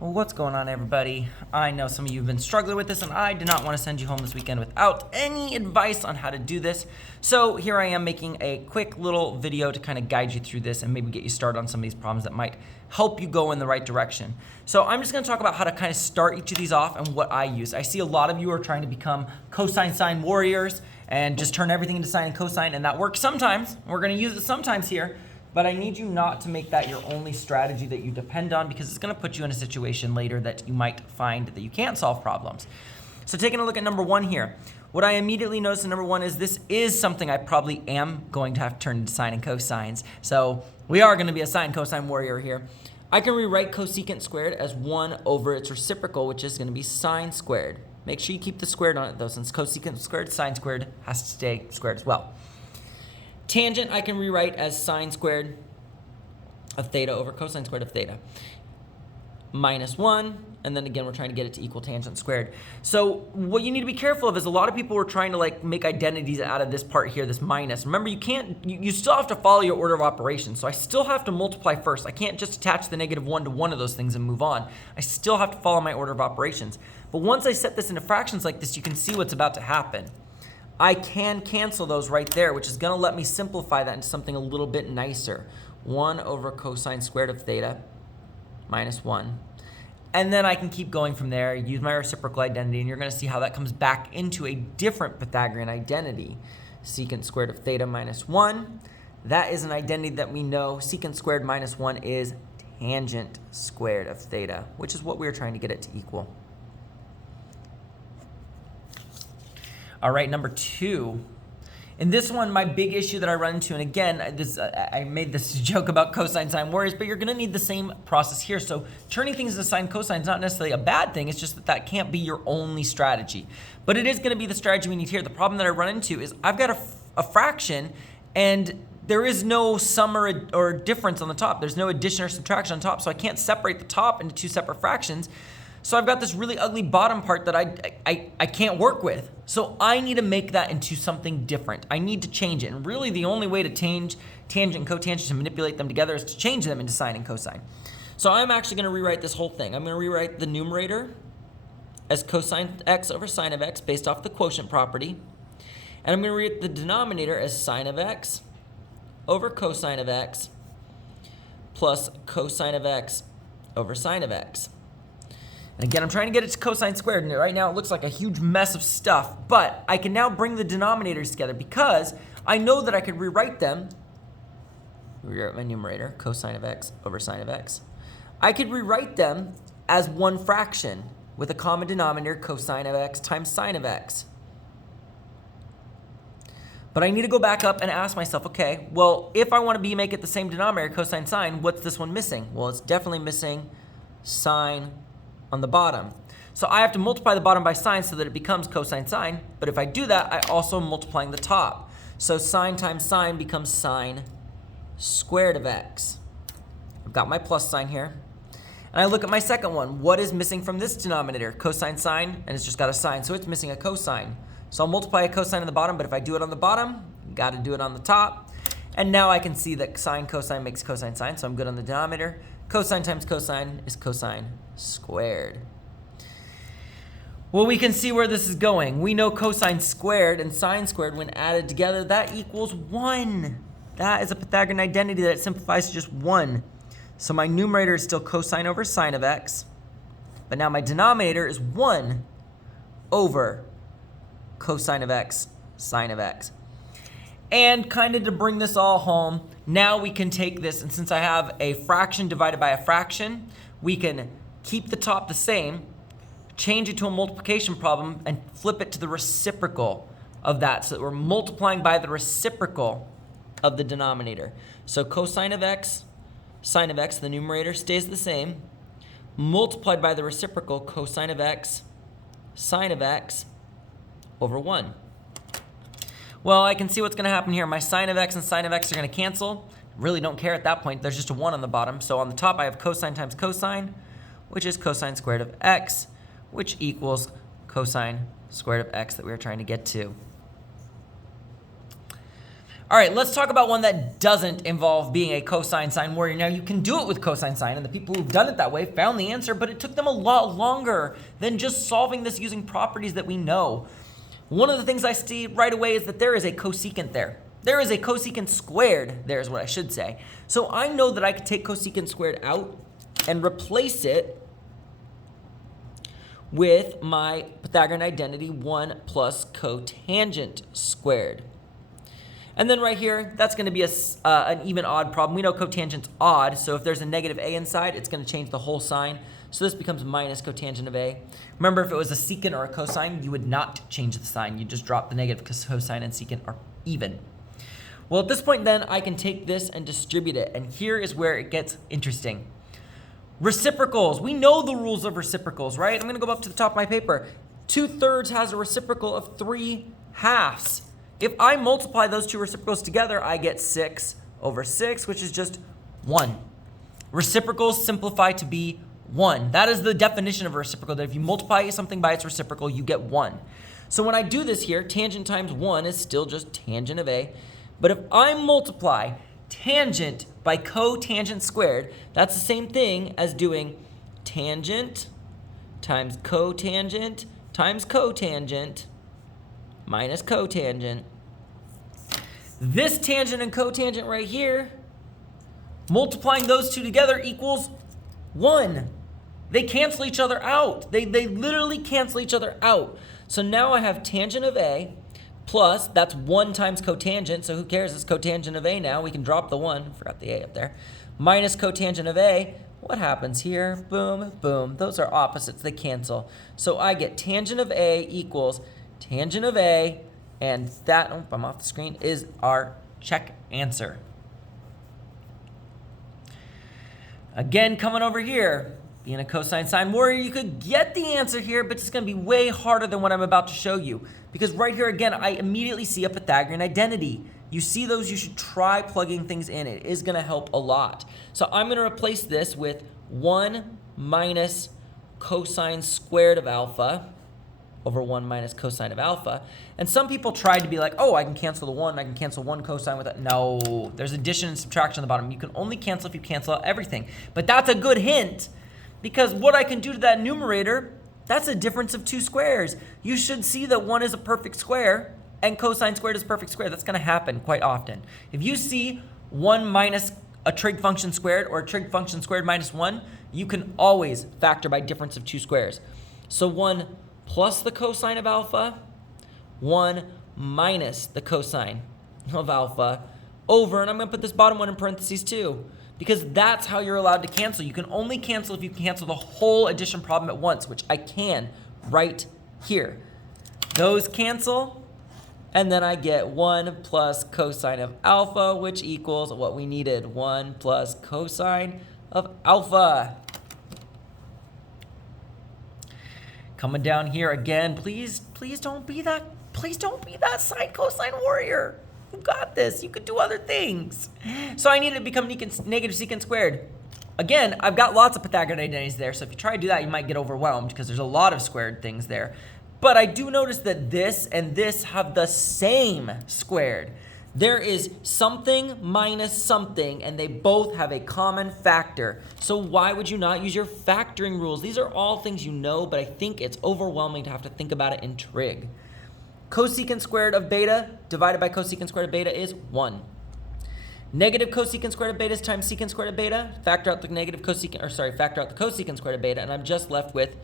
Well, what's going on, everybody? I know some of you have been struggling with this, and I did not want to send you home this weekend without any advice on how to do this. So here I am making a quick little video to kind of guide you through this and maybe get you started on some of these problems that might help you go in the right direction. So I'm just going to talk about how to kind of start each of these off and what I use. I see a lot of you are trying to become cosine sine warriors and just turn everything into sine and cosine, and that works sometimes. We're going to use it sometimes here. But I need you not to make that your only strategy that you depend on, because it's going to put you in a situation later that you might find that you can't solve problems. So taking a look at number one here, what I immediately notice in number one is this is something I probably am going to have to turn into sine and cosines. So we are going to be a sine cosine warrior here. I can rewrite cosecant squared as 1 over its reciprocal, which is going to be sine squared. Make sure you keep the squared on it though, since cosecant squared, sine squared has to stay squared as well. Tangent I can rewrite as sine squared of theta over cosine squared of theta minus 1, and then again we're trying to get it to equal tangent squared. So what you need to be careful of is a lot of people are trying to like make identities out of this part here, this minus. Remember, you still have to follow your order of operations. So I still have to multiply first. I can't just attach the -1 to one of those things and move on. I still have to follow my order of operations. But once I set this into fractions like this, you can see what's about to happen. I can cancel those right there, which is going to let me simplify that into something a little bit nicer. 1 over cosine squared of theta minus 1. And then I can keep going from there, use my reciprocal identity, and you're going to see how that comes back into a different Pythagorean identity. Secant squared of theta minus 1. That is an identity that we know. Secant squared minus 1 is tangent squared of theta, which is what we were trying to get it to equal. All right, number 2. In this one, my big issue that I run into, and again, I made this joke about cosine sine warriors, but you're going to need the same process here. So turning things into sine cosine is not necessarily a bad thing. It's just that that can't be your only strategy. But it is going to be the strategy we need here. The problem that I run into is I've got a fraction, and there is no sum or difference on the top. There's no addition or subtraction on top, so I can't separate the top into 2 separate fractions. So I've got this really ugly bottom part that I can't work with. So I need to make that into something different. I need to change it. And really the only way to change tangent and cotangent to manipulate them together is to change them into sine and cosine. So I'm actually going to rewrite this whole thing. I'm going to rewrite the numerator as cosine x over sine of x based off the quotient property. And I'm going to rewrite the denominator as sine of x over cosine of x plus cosine of x over sine of x. And again, I'm trying to get it to cosine squared, and right now it looks like a huge mess of stuff, but I can now bring the denominators together because I know that I could rewrite them. Rewrite my numerator, cosine of x over sine of x. I could rewrite them as one fraction with a common denominator, cosine of x times sine of x. But I need to go back up and ask myself, okay, well, if I want to make it the same denominator, cosine sine, what's this one missing? Well, it's definitely missing sine on the bottom. So I have to multiply the bottom by sine so that it becomes cosine sine, but if I do that, I also am multiplying the top. So sine times sine becomes sine squared of x. I've got my plus sign here. And I look at my second one. What is missing from this denominator? Cosine sine, and it's just got a sine, so it's missing a cosine. So I'll multiply a cosine on the bottom, but if I do it on the bottom, got to do it on the top. And now I can see that sine cosine makes cosine sine, so I'm good on the denominator. Cosine times cosine is cosine squared. Well, we can see where this is going. We know cosine squared and sine squared, when added together, that equals 1. That is a Pythagorean identity that simplifies to just 1. So my numerator is still cosine over sine of x, but now my denominator is 1 over cosine of x, sine of x. And kind of to bring this all home, now we can take this, and since I have a fraction divided by a fraction, we can keep the top the same, change it to a multiplication problem, and flip it to the reciprocal of that, so that we're multiplying by the reciprocal of the denominator. So cosine of x, sine of x, the numerator stays the same, multiplied by the reciprocal, cosine of x, sine of x, over 1. Well, I can see what's going to happen here. My sine of x and sine of x are going to cancel. Really don't care at that point. There's just a 1 on the bottom. So on the top, I have cosine times cosine, which is cosine squared of x, which equals cosine squared of x that we were trying to get to. All right, let's talk about one that doesn't involve being a cosine sine warrior. Now, you can do it with cosine sine, and the people who've done it that way found the answer, but it took them a lot longer than just solving this using properties that we know. One of the things I see right away is that there is a cosecant there. There is a cosecant squared, there's what I should say. So I know that I could take cosecant squared out and replace it with my Pythagorean identity 1 plus cotangent squared. And then right here, that's going to be an even odd problem. We know cotangent's odd, so if there's a negative a inside, it's going to change the whole sign. So this becomes minus cotangent of a. Remember, if it was a secant or a cosine, you would not change the sign. You just drop the negative because cosine and secant are even. Well, at this point then, I can take this and distribute it. And here is where it gets interesting. Reciprocals. We know the rules of reciprocals, right? I'm going to go up to the top of my paper. 2/3 has a reciprocal of 3/2. If I multiply those two reciprocals together, I get 6 over 6, which is just 1. Reciprocals simplify to be 1. That is the definition of a reciprocal, that if you multiply something by its reciprocal, you get 1. So when I do this here, tangent times 1 is still just tangent of a. But if I multiply tangent by cotangent squared, that's the same thing as doing tangent times cotangent minus cotangent. This tangent and cotangent right here, multiplying those two together equals 1. They cancel each other out. They literally cancel each other out. So now I have tangent of a plus, that's 1 times cotangent, so who cares, it's cotangent of a now. We can drop the 1, forgot the a up there, minus cotangent of a. What happens here? Boom, boom. Those are opposites, they cancel. So I get tangent of a equals tangent of a, and that, oh, I'm off the screen, is our check answer. Again, coming over here, being a cosine sine warrior, you could get the answer here, but it's going to be way harder than what I'm about to show you. Because right here, again, I immediately see a Pythagorean identity. You see those, you should try plugging things in. It is going to help a lot. So I'm going to replace this with 1 minus cosine squared of alpha over 1 minus cosine of alpha. And some people tried to be like, oh, I can cancel the 1, I can cancel 1 cosine with that. No, there's addition and subtraction on the bottom. You can only cancel if you cancel out everything. But that's a good hint, because what I can do to that numerator, that's a difference of 2 squares. You should see that 1 is a perfect square and cosine squared is a perfect square. That's going to happen quite often. If you see 1 minus a trig function squared or a trig function squared minus 1, you can always factor by difference of 2 squares. So 1 plus the cosine of alpha, 1 minus the cosine of alpha over, and I'm going to put this bottom one in parentheses too, because that's how you're allowed to cancel. You can only cancel if you can cancel the whole addition problem at once, which I can right here. Those cancel, and then I get 1 plus cosine of alpha, which equals what we needed, 1 plus cosine of alpha. Coming down here again, please don't be that sine cosine warrior. You got this. You could do other things. So I need to become negative secant squared. Again, I've got lots of Pythagorean identities there, so if you try to do that, you might get overwhelmed because there's a lot of squared things there. But I do notice that this and this have the same squared. There is something minus something, and they both have a common factor. So why would you not use your factoring rules? These are all things you know, but I think it's overwhelming to have to think about it in trig. Cosecant squared of beta divided by cosecant squared of beta is 1. Negative cosecant squared of beta is times secant squared of beta. Factor out the factor out the cosecant squared of beta, and I'm just left with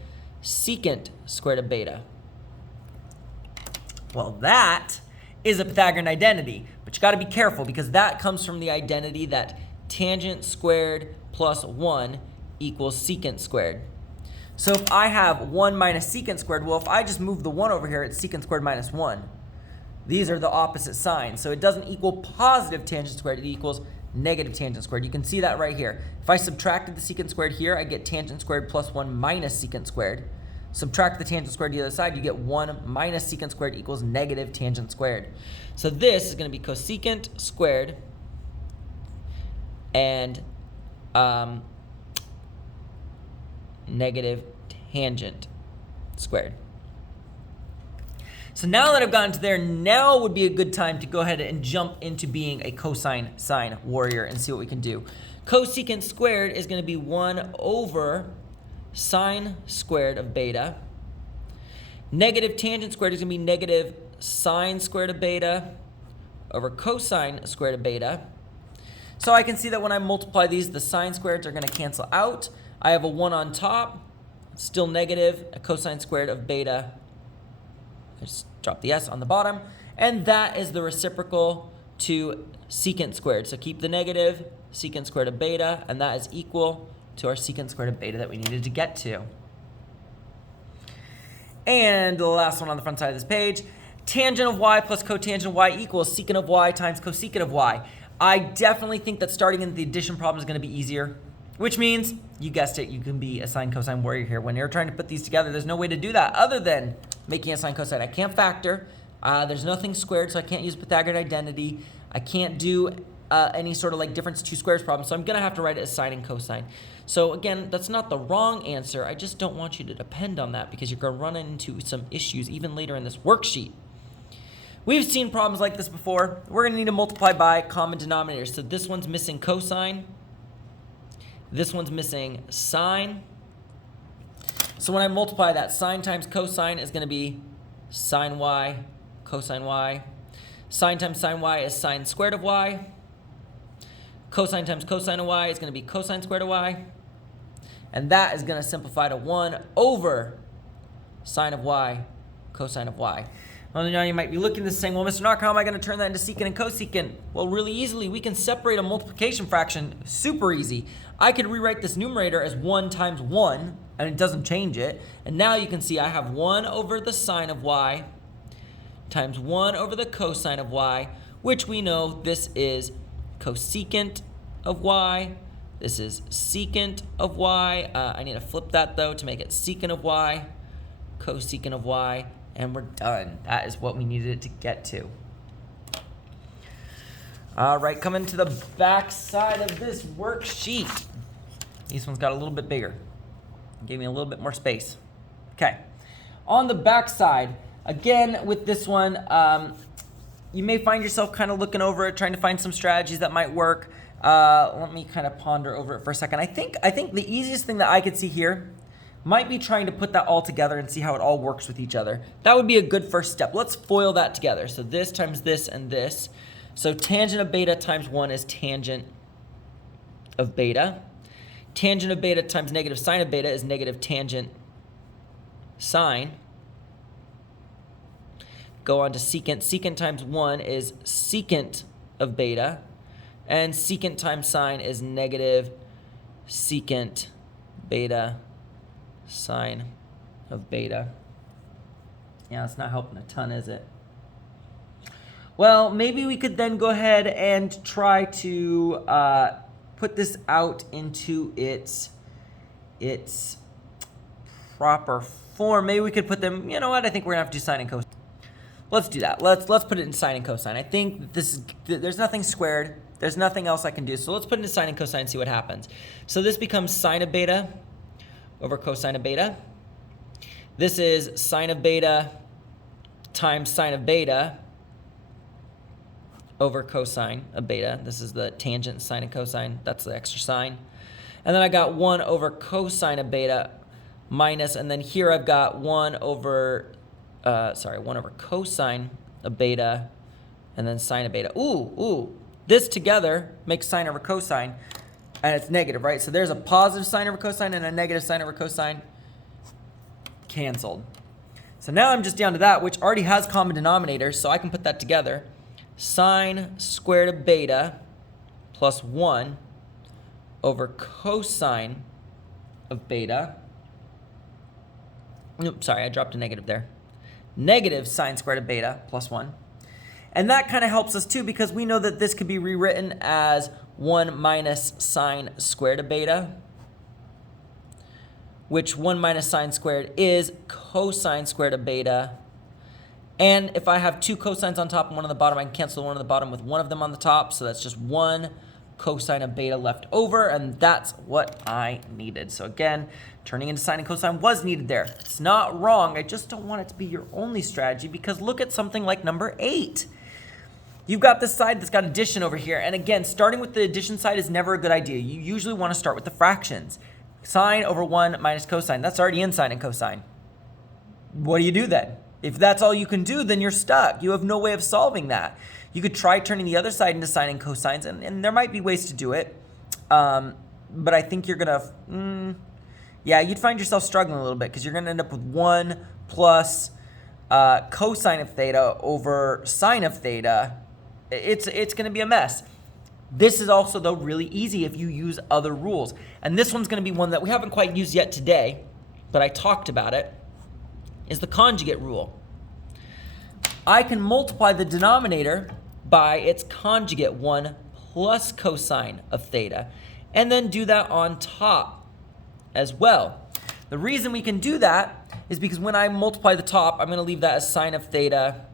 secant squared of beta. Well, that is a Pythagorean identity, but you got to be careful because that comes from the identity that tangent squared plus 1 equals secant squared. So if I have 1 minus secant squared, well, if I just move the 1 over here, it's secant squared minus 1. These are the opposite signs. So it doesn't equal positive tangent squared, it equals negative tangent squared. You can see that right here. If I subtracted the secant squared here, I get tangent squared plus 1 minus secant squared. Subtract the tangent squared to the other side, you get 1 minus secant squared equals negative tangent squared. So this is going to be cosecant squared and negative tangent squared. So now that I've gotten to there, now would be a good time to go ahead and jump into being a cosine sine warrior and see what we can do. Cosecant squared is going to be 1 over sine squared of beta. Negative tangent squared is going to be negative sine squared of beta over cosine squared of beta. So I can see that when I multiply these, the sine squareds are going to cancel out. I have a 1 on top, still negative, a cosine squared of beta. I just drop the s on the bottom. And that is the reciprocal to secant squared. So keep the negative, secant squared of beta, and that is equal to our secant squared of beta that we needed to get to. And the last one on the front side of this page, tangent of y plus cotangent of y equals secant of y times cosecant of y. I definitely think that starting in the addition problem is going to be easier, which means, you guessed it, you can be a sine cosine warrior here. When you're trying to put these together, there's no way to do that other than making a sine cosine. I can't factor. There's nothing squared, so I can't use Pythagorean identity. I can't do any sort of like difference two squares problem, so I'm going to have to write it as sine and cosine. So again, that's not the wrong answer. I just don't want you to depend on that because you're going to run into some issues even later in this worksheet. We've seen problems like this before. We're going to need to multiply by common denominators. So this one's missing cosine. This one's missing sine. So when I multiply that, sine times cosine is going to be sine y, cosine y. Sine times sine y is sine squared of y. Cosine times cosine of y is going to be cosine squared of y. And that is going to simplify to 1 over sine of y, cosine of y. Well, now you might be looking at this saying, well, Mr. Knock, how am I going to turn that into secant and cosecant? Well, really easily. We can separate a multiplication fraction super easy. I could rewrite this numerator as 1 times 1, and it doesn't change it. And now you can see I have 1 over the sine of y times 1 over the cosine of y, which we know this is cosecant of y. This is secant of y. I need to flip that, though, to make it secant of y, cosecant of y, and we're done. That is what we needed to get to. All right, coming to the back side of this worksheet. This one's got a little bit bigger. Gave me a little bit more space. Okay. On the back side, again, with this one, you may find yourself kind of looking over it, trying to find some strategies that might work. Let me kind of ponder over it for a second. I think the easiest thing that I could see here might be trying to put that all together and see how it all works with each other. That would be a good first step. Let's FOIL that together. So this times this and this. So tangent of beta times 1 is tangent of beta. Tangent of beta times negative sine of beta is negative tangent sine. Go on to secant. Secant times 1 is secant of beta. And secant times sine is negative secant beta sine of beta. Yeah, it's not helping a ton, is it? Well, maybe we could then go ahead and try to put this out into its proper form. Maybe we could put them, you know what, I think we're going to have to do sine and cosine. Let's do that. Let's put it in sine and cosine. I think there's nothing squared. There's nothing else I can do. So let's put it in sine and cosine and see what happens. So this becomes sine of beta over cosine of beta. This is sine of beta times sine of beta over cosine of beta. This is the tangent sine and cosine. That's the extra sign. And then I got 1 over cosine of beta minus, and then here I've got 1 over cosine of beta, and then sine of beta. Ooh. This together makes sine over cosine, and it's negative, right? So there's a positive sine over cosine and a negative sine over cosine. Canceled. So now I'm just down to that, which already has common denominators, so I can put that together. Sine squared of beta plus 1 over cosine of beta. Oops, sorry, I dropped a negative there. Negative sine squared of beta plus 1. And that kind of helps us too because we know that this could be rewritten as 1 minus sine squared of beta, which 1 minus sine squared is cosine squared of beta. And if I have 2 cosines on top and 1 on the bottom, I can cancel the 1 on the bottom with one of them on the top. So that's just 1 cosine of beta left over, and that's what I needed. So again, turning into sine and cosine was needed there. It's not wrong. I just don't want it to be your only strategy, because look at something like number 8. You've got this side that's got addition over here, and again, starting with the addition side is never a good idea. You usually want to start with the fractions. Sine over 1 minus cosine. That's already in sine and cosine. What do you do then? If that's all you can do, then you're stuck. You have no way of solving that. You could try turning the other side into sine and cosines, and there might be ways to do it. But I think you're going to, yeah, you'd find yourself struggling a little bit, because you're going to end up with 1 plus cosine of theta over sine of theta. It's going to be a mess. This is also, though, really easy if you use other rules. And this one's going to be one that we haven't quite used yet today, but I talked about it, is the conjugate rule. I can multiply the denominator by its conjugate, 1 plus cosine of theta, and then do that on top as well. The reason we can do that is because when I multiply the top, I'm going to leave that as sine of theta,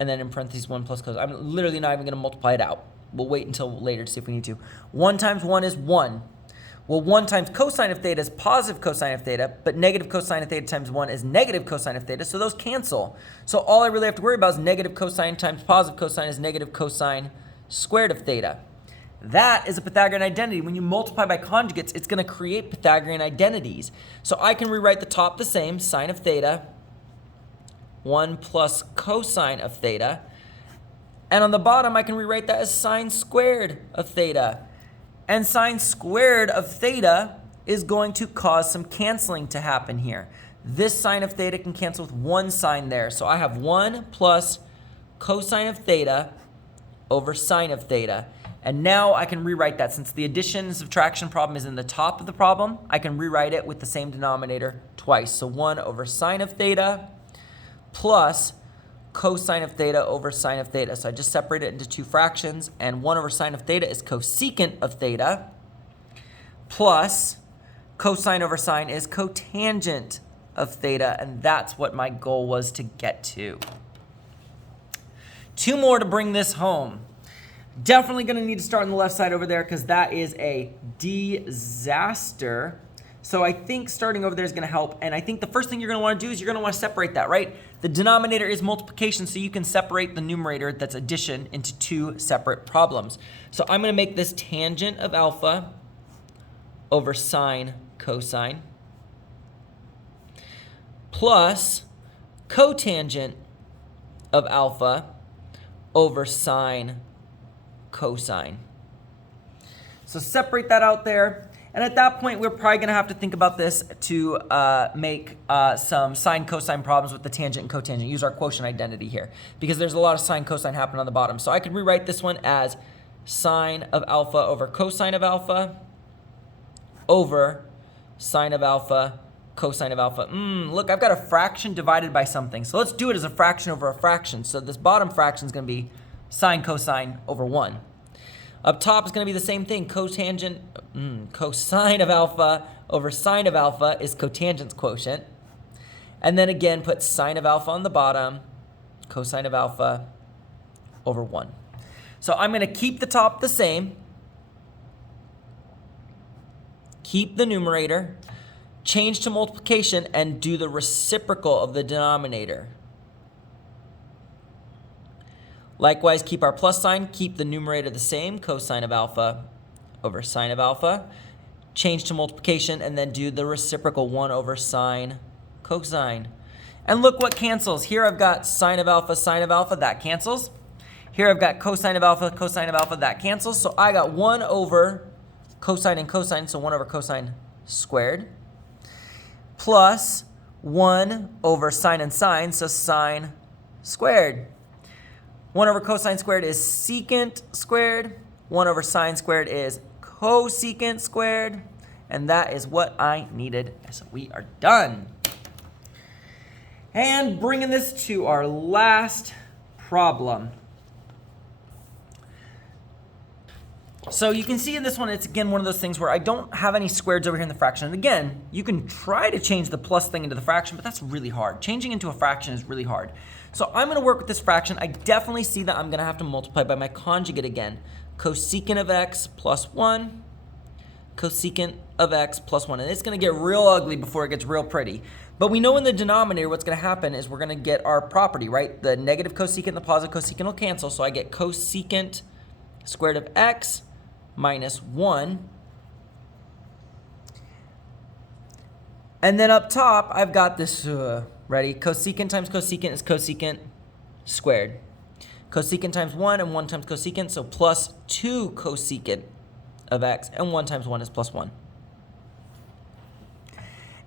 and then in parentheses 1 plus cosine. I'm literally not even going to multiply it out. We'll wait until later to see if we need to. 1 times 1 is 1. Well, 1 times cosine of theta is positive cosine of theta, but negative cosine of theta times 1 is negative cosine of theta, so those cancel. So all I really have to worry about is negative cosine times positive cosine is negative cosine squared of theta. That is a Pythagorean identity. When you multiply by conjugates, it's going to create Pythagorean identities. So I can rewrite the top the same, sine of theta, 1 plus cosine of theta. And on the bottom, I can rewrite that as sine squared of theta. And sine squared of theta is going to cause some canceling to happen here. This sine of theta can cancel with 1 sine there. So I have 1 plus cosine of theta over sine of theta. And now I can rewrite that. Since the addition and subtraction problem is in the top of the problem, I can rewrite it with the same denominator twice. So 1 over sine of theta plus cosine of theta over sine of theta. So I just separate it into 2 fractions, and 1 over sine of theta is cosecant of theta, plus cosine over sine is cotangent of theta, and that's what my goal was to get to. 2 more to bring this home. Definitely going to need to start on the left side over there, because that is a disaster. So I think starting over there is going to help. And I think the first thing you're going to want to do is you're going to want to separate that, right? The denominator is multiplication, so you can separate the numerator, that's addition, into 2 separate problems. So I'm going to make this tangent of alpha over sine cosine plus cotangent of alpha over sine cosine. So separate that out there. And at that point, we're probably going to have to think about this to make some sine cosine problems with the tangent and cotangent. Use our quotient identity here, because there's a lot of sine cosine happening on the bottom. So I could rewrite this one as sine of alpha over cosine of alpha over sine of alpha cosine of alpha. Look, I've got a fraction divided by something. So let's do it as a fraction over a fraction. So this bottom fraction is going to be sine cosine over 1. Up top is going to be the same thing. Cosine of alpha over sine of alpha is cotangent's quotient. And then again, put sine of alpha on the bottom, cosine of alpha over 1. So I'm going to keep the top the same, keep the numerator, change to multiplication, and do the reciprocal of the denominator. Likewise, keep our plus sign, keep the numerator the same, cosine of alpha over sine of alpha. Change to multiplication, and then do the reciprocal 1 over sine cosine. And look what cancels. Here I've got sine of alpha, that cancels. Here I've got cosine of alpha, that cancels. So I got 1 over cosine and cosine, so 1 over cosine squared, plus 1 over sine and sine, so sine squared. 1 over cosine squared is secant squared. 1 over sine squared is cosecant squared. And that is what I needed. So we are done. And bringing this to our last problem. So you can see in this one, it's again one of those things where I don't have any squareds over here in the fraction. And again, you can try to change the plus thing into the fraction, but that's really hard. Changing into a fraction is really hard. So I'm going to work with this fraction. I definitely see that I'm going to have to multiply by my conjugate again. cosecant of x plus 1, cosecant of x plus 1. And it's going to get real ugly before it gets real pretty. But we know in the denominator what's going to happen is we're going to get our property, right? The negative cosecant and the positive cosecant will cancel. So I get cosecant squared of x minus 1. And then up top, I've got this, ready? Cosecant times cosecant is cosecant squared. Cosecant times 1 and 1 times cosecant, so plus 2 cosecant of x, and 1 times 1 is plus 1.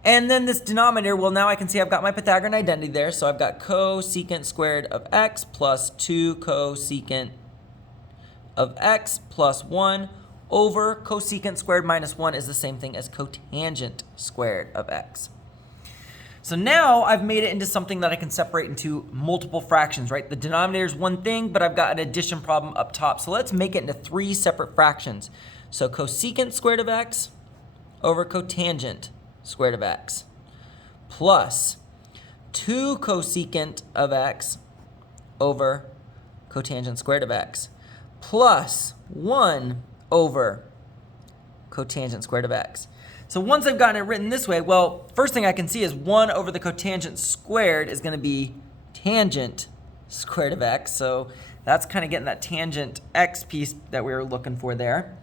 And then this denominator, well, now I can see I've got my Pythagorean identity there, so I've got cosecant squared of x plus 2 cosecant of x plus 1 over cosecant squared minus 1 is the same thing as cotangent squared of x. So now I've made it into something that I can separate into multiple fractions, right? The denominator is one thing, but I've got an addition problem up top. So let's make it into 3 separate fractions. So cosecant squared of x over cotangent squared of x plus 2 cosecant of x over cotangent squared of x plus 1 over cotangent squared of x. So once I've gotten it written this way, well, first thing I can see is 1 over the cotangent squared is going to be tangent squared of x. So that's kind of getting that tangent x piece that we were looking for there.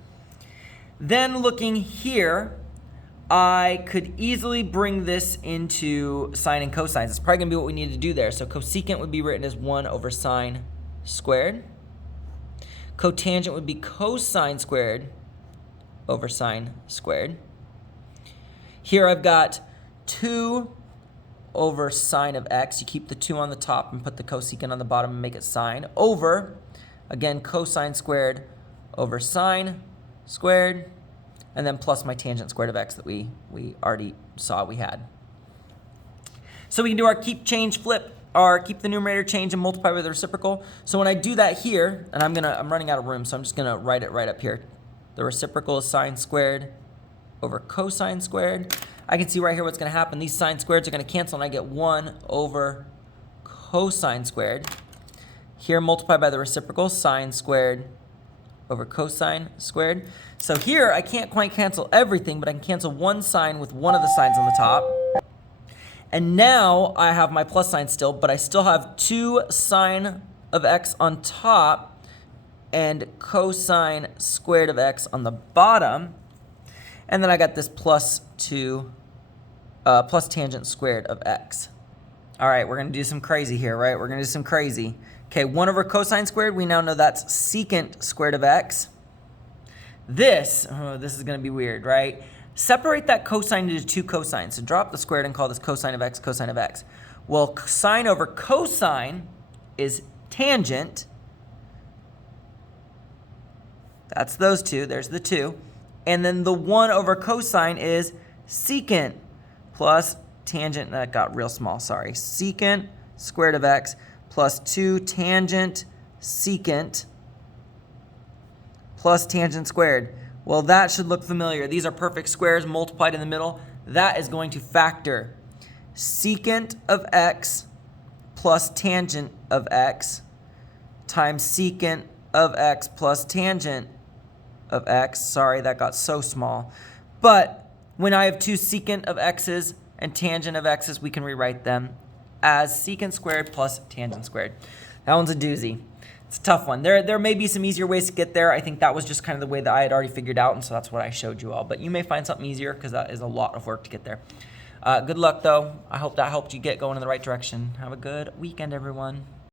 Then looking here, I could easily bring this into sine and cosines. It's probably going to be what we need to do there. So cosecant would be written as 1 over sine squared. Cotangent would be cosine squared over sine squared. Here I've got 2 over sine of x. You keep the 2 on the top and put the cosecant on the bottom and make it sine. Over, again, cosine squared over sine squared. And then plus my tangent squared of x that we already saw we had. So we can do our keep, change, flip, or keep the numerator, change, and multiply with the reciprocal. So when I do that here, and I'm running out of room, so I'm just gonna write it right up here. The reciprocal is sine squared over cosine squared. I can see right here what's gonna happen. These sine squareds are gonna cancel, and I get 1 over cosine squared. Here, multiply by the reciprocal, sine squared over cosine squared. So here, I can't quite cancel everything, but I can cancel one sine with one of the signs on the top. And now I have my plus sign still, but I still have 2 sine of x on top and cosine squared of x on the bottom. And then I got this plus tangent squared of x. All right, we're gonna do some crazy here, right? We're gonna do some crazy. Okay, 1 over cosine squared, we now know that's secant squared of x. This is gonna be weird, right? Separate that cosine into 2 cosines. So drop the squared and call this cosine of x, cosine of x. Well, sine over cosine is tangent. That's those 2, there's the 2. And then the 1 over cosine is secant plus tangent, that got real small, sorry. Secant squared of x plus 2 tangent secant plus tangent squared. Well, that should look familiar. These are perfect squares multiplied in the middle. That is going to factor secant of x plus tangent of x times secant of x plus tangent of x. Sorry, that got so small. But when I have 2 secant of x's and tangent of x's, we can rewrite them as secant squared plus tangent squared. That one's a doozy. It's a tough one. There may be some easier ways to get there. I think that was just kind of the way that I had already figured out, and so that's what I showed you all. But you may find something easier because that is a lot of work to get there. Good luck, though. I hope that helped you get going in the right direction. Have a good weekend, everyone.